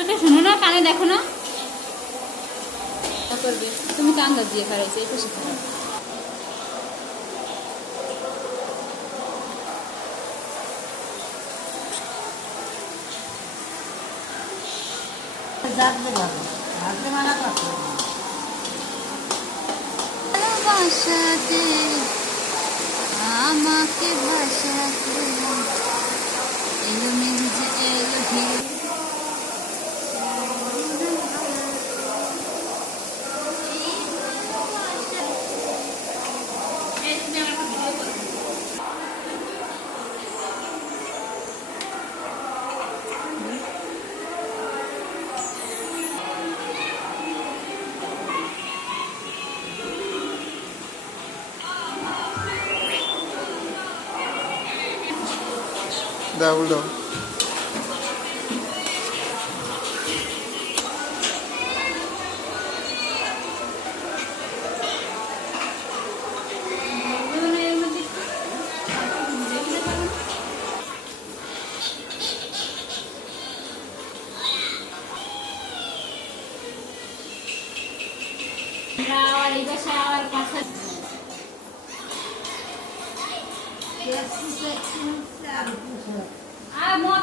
চোখে শুনো না, কানে দেখো না, তা করবে। তুমি কান দিয়ে খারাইছে, এটা শিখে নাও। ভালোবাসাতে আমাকে ভাষাতে এলো মেঘে এলো ঢেউ। দাও দাও আর